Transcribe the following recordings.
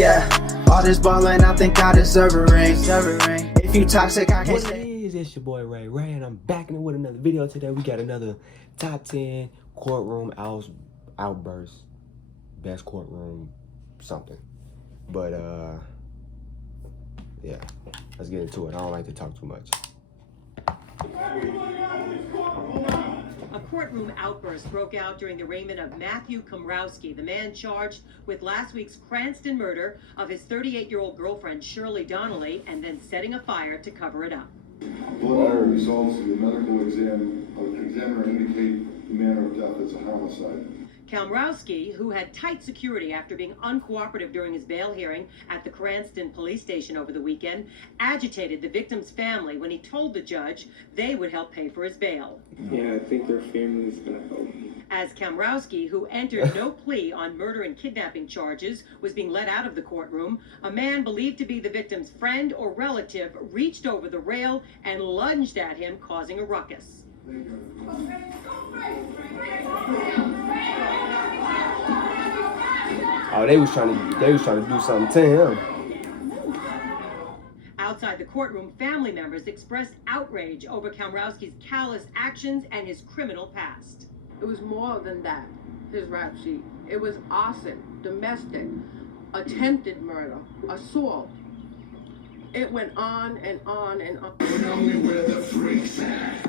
Yeah, all this ballin', I think I deserve a ring. If you toxic, I can't stay. It's your boy Ray, and I'm back in with another video today. We got another top 10 courtroom outburst, best courtroom something. But yeah, let's get into it. I don't like to talk too much. A courtroom outburst broke out during the arraignment of Matthew Komrowski, the man charged with last week's Cranston murder of his 38-year-old girlfriend Shirley Donnelly and then setting a fire to cover it up. Preliminary results of the medical examiner indicate the manner of death as a homicide. Komrowski, who had tight security after being uncooperative during his bail hearing at the Cranston police station over the weekend, agitated the victim's family when he told the judge they would help pay for his bail. Yeah, I think their family's gonna help. As Komrowski, who entered no plea on murder and kidnapping charges, was being let out of the courtroom, a man believed to be the victim's friend or relative reached over the rail and lunged at him, causing a ruckus. Oh, they was trying to do something to him. Outside the courtroom, family members expressed outrage over Komrowski's callous actions and his criminal past. It was more than that, his rap sheet. It was arson, domestic, attempted murder, assault. It went on and on and on. Tell me where the freaks at.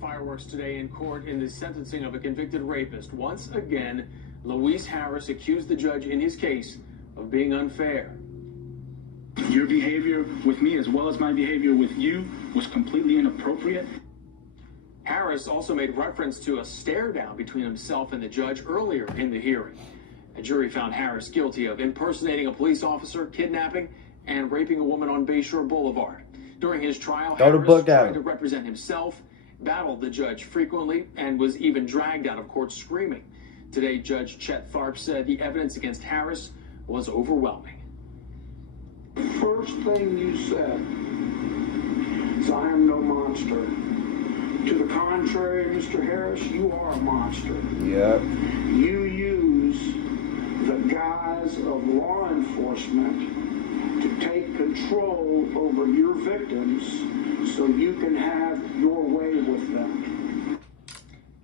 Fireworks today in court in the sentencing of a convicted rapist. Once again, Luis Harris accused the judge in his case of being unfair. Your behavior with me, as well as my behavior with you, was completely inappropriate. Harris also made reference to a stare down between himself and the judge earlier in the hearing. A jury found Harris guilty of impersonating a police officer, kidnapping, and raping a woman on Bayshore Boulevard. During his trial, Harris tried to represent himself, battled the judge frequently, and was even dragged out of court screaming. Today, Judge Chet Tharp said the evidence against Harris was overwhelming. The first thing you said is, I am no monster. To the contrary, Mr. Harris, you are a monster. Yep. You use the guise of law enforcement to take control over your victims so you can have your way with them.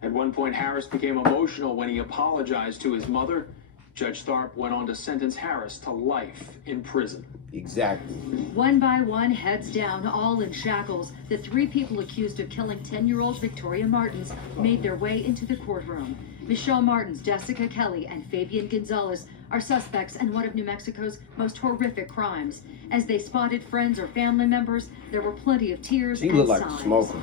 At one point, Harris became emotional when he apologized to his mother. Judge Tharp went on to sentence Harris to life in prison. Exactly. One by one, heads down, all in shackles, the three people accused of killing 10-year-old Victoria Martins made their way into the courtroom. Michelle Martins, Jessica Kelly, and Fabian Gonzalez are suspects in one of New Mexico's most horrific crimes. As they spotted friends or family members, there were plenty of tears and looked like sighs. a smoker.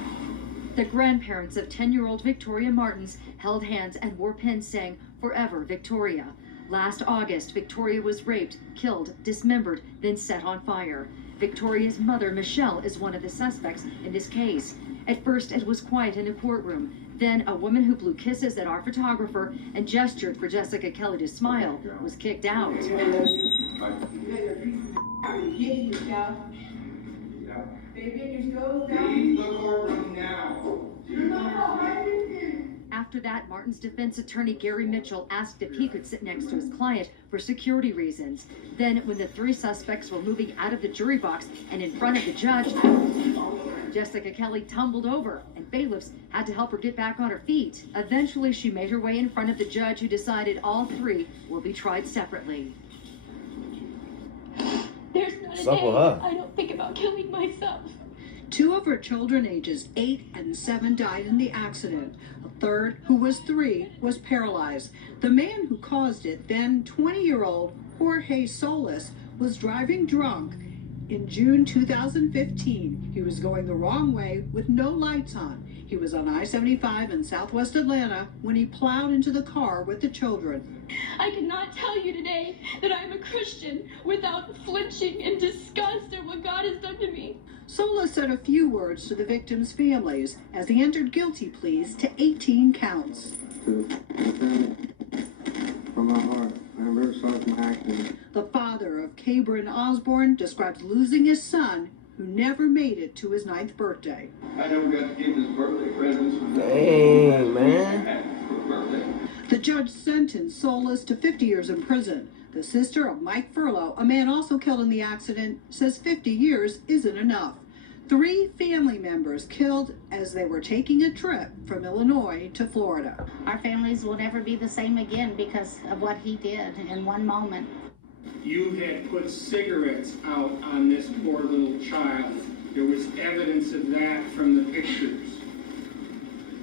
The grandparents of 10-year-old Victoria Martins held hands and wore pins saying, "Forever Victoria." Last August, Victoria was raped, killed, dismembered, then set on fire. Victoria's mother, Michelle, is one of the suspects in this case. At first, it was quiet in the courtroom. Then a woman who blew kisses at our photographer and gestured for Jessica Kelly to smile was kicked out. After that, Martin's defense attorney, Gary Mitchell, asked if he could sit next to his client for security reasons. Then, when the three suspects were moving out of the jury box and in front of the judge, Jessica Kelly tumbled over, and bailiffs had to help her get back on her feet. Eventually, she made her way in front of the judge, who decided all three will be tried separately. There's not a day I don't think about killing myself. Two of her children, ages 8 and 7, died in the accident. A third, who was 3, was paralyzed. The man who caused it, then 20-year-old Jorge Solis, was driving drunk. In June 2015, he was going the wrong way with no lights on. He was on I-75 in southwest Atlanta when he plowed into the car with the children. I cannot tell you today that I am a Christian without flinching in disgust at what God has done to me. Solis said a few words to the victims' families as he entered guilty pleas to 18 counts. From my heart, I'm very sorry for my actions. The father of Cabrin Osborne describes losing his son, who never made it to his 9th birthday. I never got to give his birthday presents. Dang, man. The judge sentenced Solis to 50 years in prison. The sister of Mike Furlow, a man also killed in the accident, says 50 years isn't enough. 3 family members killed as they were taking a trip from Illinois to Florida. Our families will never be the same again because of what he did in one moment. You had put cigarettes out on this poor little child. There was evidence of that from the pictures.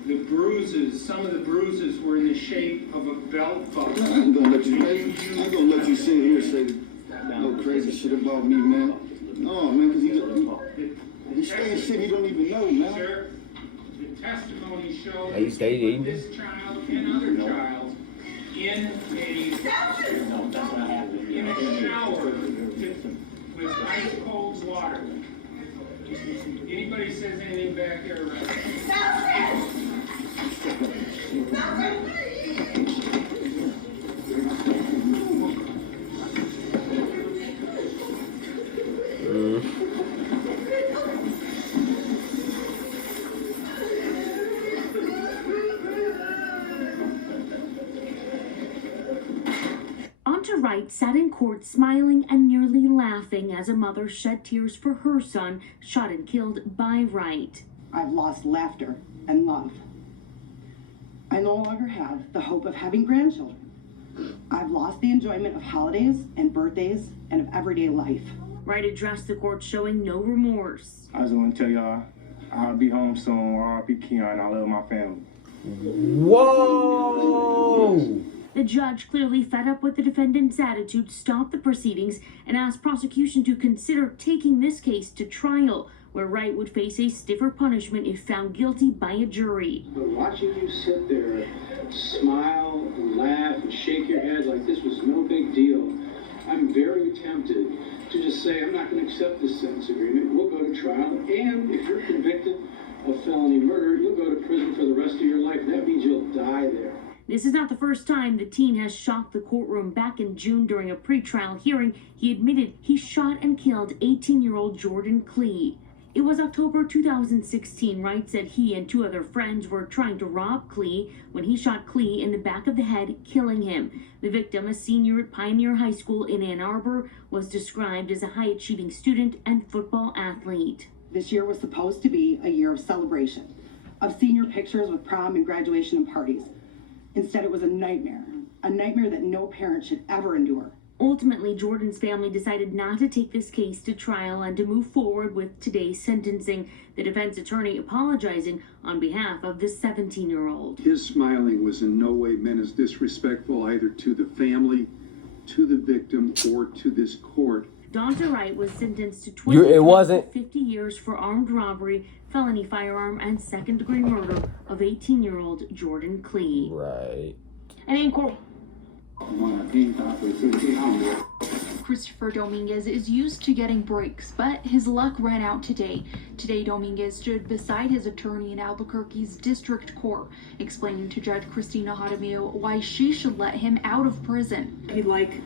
The bruises, some of the bruises were in the shape of a belt buckle. I ain't gonna let you sit here and say no crazy shit about me, man. No, man, because he's saying shit he don't even know, man. Sir, the testimony shows Hey, stay eating. this child and other child in a shower with ice cold water. Anybody says anything back there, right? Wright sat in court smiling and nearly laughing as a mother shed tears for her son shot and killed by Wright. I've lost laughter and love. I no longer have the hope of having grandchildren. I've lost the enjoyment of holidays and birthdays and of everyday life. Wright addressed the court showing no remorse. I just want to tell y'all, I'll be home soon. R.I.P. Keon. I love my family. Whoa! The judge, clearly fed up with the defendant's attitude, stopped the proceedings and asked prosecution to consider taking this case to trial, where Wright would face a stiffer punishment if found guilty by a jury. But watching you sit there, smile, and laugh, and shake your head like this was no big deal, I'm very tempted to just say, I'm not going to accept this sentence agreement. We'll go to trial, and if you're convicted of felony murder, you'll go to prison for the rest of your life. That means you'll die there. This is not the first time the teen has shocked the courtroom. Back in June during a pretrial hearing, he admitted he shot and killed 18-year-old Jordan Klee. It was October 2016. Wright said he and 2 other friends were trying to rob Klee when he shot Klee in the back of the head, killing him. The victim, a senior at Pioneer High School in Ann Arbor, was described as a high-achieving student and football athlete. This year was supposed to be a year of celebration, of senior pictures with prom and graduation and parties. Instead, it was a nightmare that no parent should ever endure. Ultimately, Jordan's family decided not to take this case to trial and to move forward with today's sentencing, the defense attorney apologizing on behalf of the 17-year-old. His smiling was in no way meant as disrespectful either to the family, to the victim, or to this court. Dante Wright was sentenced to 50 years for armed robbery, felony firearm, and second-degree murder of 18-year-old Jordan Klee. Right. And in court, Christopher Dominguez is used to getting breaks, but his luck ran out today. Today, Dominguez stood beside his attorney in Albuquerque's district court, explaining to Judge Cristina Jaramillo why she should let him out of prison. He'd like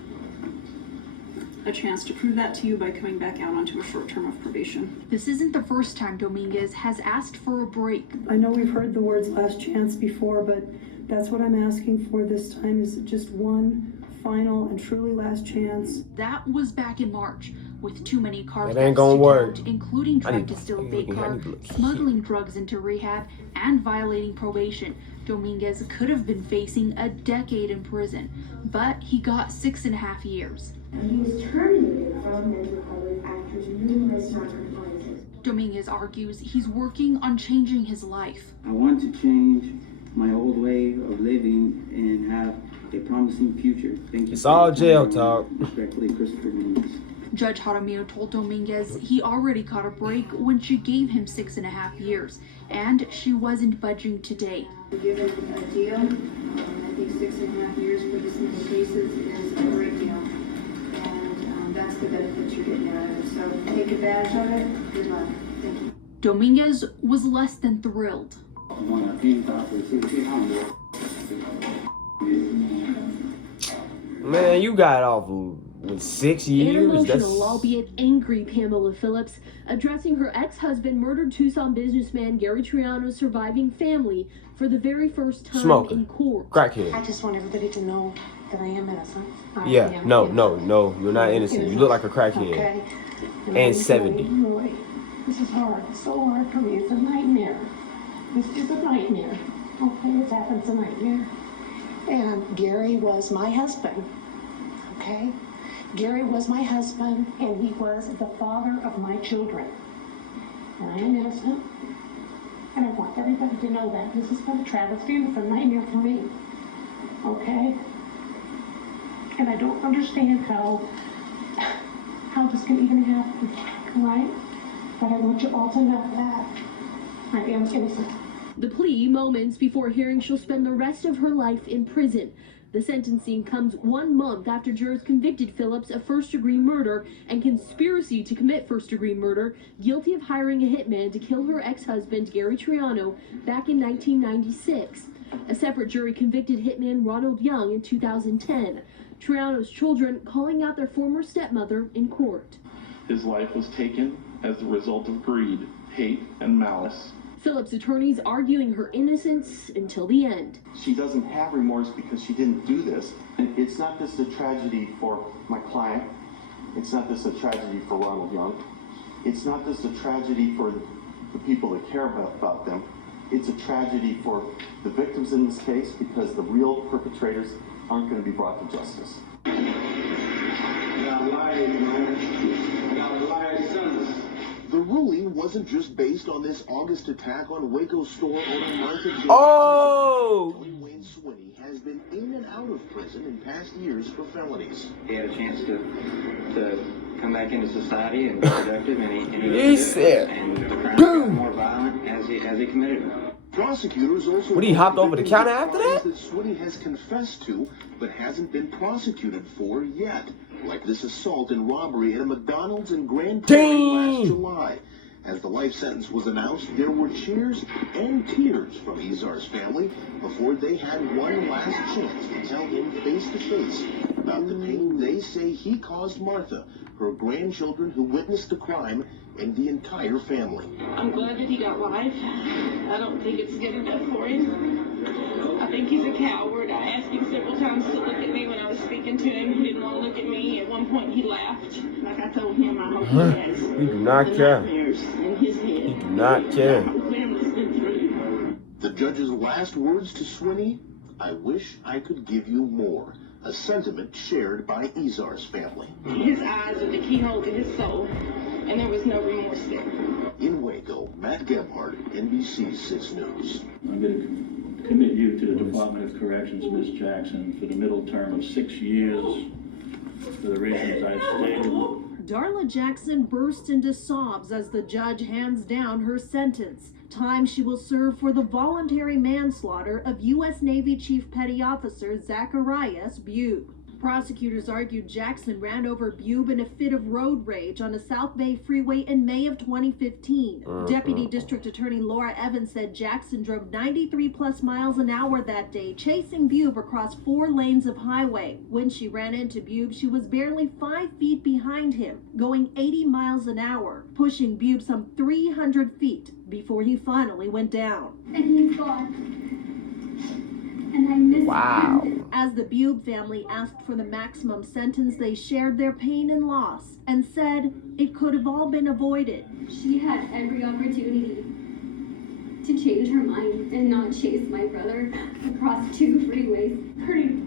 a chance to prove that to you by coming back out onto a short term of probation. This isn't the first time Dominguez has asked for a break. I know we've heard the words last chance before, but that's what I'm asking for this time, is just one final and truly last chance. That was back in March, with too many cards, it ain't gonna work, including trying to steal a fake car, smuggling drugs into rehab, and violating probation. Dominguez could have been facing a decade in prison, but he got 6.5 years. And he was terminated from mental public after numerous non-compliances. Dominguez argues he's working on changing his life. I want to change my old way of living and have a promising future. Thank you. It's all jail talk. Respectfully, Christopher Dominguez. Judge Jaramillo told Dominguez he already caught a break when she gave him 6.5 years, and she wasn't budging today. Given a deal, I think 6.5 years for this many cases is a great deal. That's the benefit you're getting out of it. So take advantage of it. Good luck. Thank you. Dominguez was less than thrilled. Man, you got off with 6 An years? emotional, That's... albeit angry Pamela Phillips addressing her ex-husband, murdered Tucson businessman Gary Triano's surviving family for the very first time Smoking. in court. Crackhead. I just want everybody to know that I am innocent. I Yeah, am no, innocent. no, you're not innocent. You look like a crackhead. Okay. And 70. Roy, this is hard. It's so hard for me. It's a nightmare. This is a nightmare. Okay, it happens a nightmare. And Gary was my husband. Okay? Gary was my husband, and he was the father of my children. And I am innocent. And I want everybody to know that. This is not a travesty, and it's a nightmare for me. Okay? And I don't understand how this can even happen, right? But I want you all to know that I am innocent. The plea moments before hearing she'll spend the rest of her life in prison. The sentencing comes 1 month after jurors convicted Phillips of first-degree murder and conspiracy to commit first-degree murder, guilty of hiring a hitman to kill her ex-husband, Gary Triano, back in 1996. A separate jury convicted hitman Ronald Young in 2010. Triano's children calling out their former stepmother in court. His life was taken as the result of greed, hate, and malice. Phillips' attorneys arguing her innocence until the end. She doesn't have remorse because she didn't do this. And it's not just a tragedy for my client. It's not just a tragedy for Ronald Young. It's not just a tragedy for the people that care about them. It's a tragedy for the victims in this case because the real perpetrators aren't going to be brought to justice. The ruling wasn't just based on this August attack on Waco store owner Martha J. Oh! Wayne Swinney has been in and out of prison in past years for felonies. He had a chance to come back into society and be productive, and he said, and the crime got more violent as he committed them. Prosecutors also... What, he hopped over the counter after that? Swinney has confessed to, but hasn't been prosecuted for yet. Like this assault and robbery at a McDonald's in Grand Prairie last July. As the life sentence was announced, there were cheers and tears from Izar's family before they had one last chance to tell him face to face about the pain they say he caused Martha, her grandchildren who witnessed the crime, and the entire family. I'm glad that he got life. I don't think it's good enough for him. I think he's a coward. I asked him several times to look at me when I was speaking to him. He didn't want to look at me. At one point he laughed. Like I told him, I hope he has. He do not care. In his head. He do not care. The judge's last words to Swinney, "I wish I could give you more," a sentiment shared by Izar's family. His eyes are the keyhole to his soul, and there was no remorse there. In Waco, Matt Gebhardt, NBC 6 News. I'm going to commit you to the Department of Corrections, Ms. Jackson, for the middle term of 6 years for the reasons I've stated. Darla Jackson burst into sobs as the judge hands down her sentence. Time she will serve for the voluntary manslaughter of U.S. Navy Chief Petty Officer Zacharias Bube. Prosecutors argued Jackson ran over Bube in a fit of road rage on a South Bay freeway in May of 2015. Deputy District Attorney Laura Evans said Jackson drove 93 plus miles an hour that day, chasing Bube across 4 lanes of highway. When she ran into Bube, she was barely 5 feet behind him, going 80 miles an hour, pushing Bube some 300 feet before he finally went down. And he's gone. And I miss him. As the Bube family asked for the maximum sentence, they shared their pain and loss and said it could have all been avoided. She had every opportunity to change her mind and not chase my brother across 2 freeways. Pretty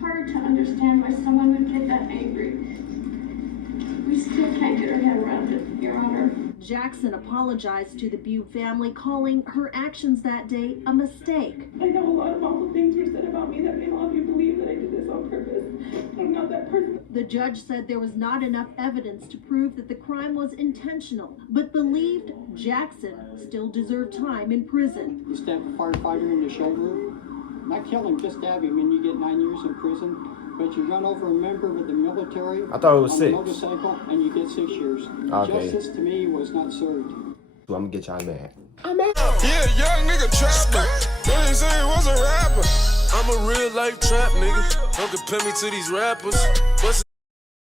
hard to understand why someone would get that angry. We still can't get our head around it, Your Honor. Jackson apologized to the Bube family, calling her actions that day a mistake. I know a lot of awful things were said about me that made all of you believe that I did this on purpose. I'm not that person. The judge said there was not enough evidence to prove that the crime was intentional, but believed Jackson still deserved time in prison. You stab a firefighter in the shoulder, not kill him, just stab him, and you get 9 years in prison. But you run over a member of the military I thought it was on 6. a motorcycle, and you get 6 years. Okay. Justice to me was not served. So I'm gonna get y'all mad. Yeah, young nigga trapper. They say he was a rapper. I'm a real life trap nigga. Don't compare me to these rappers.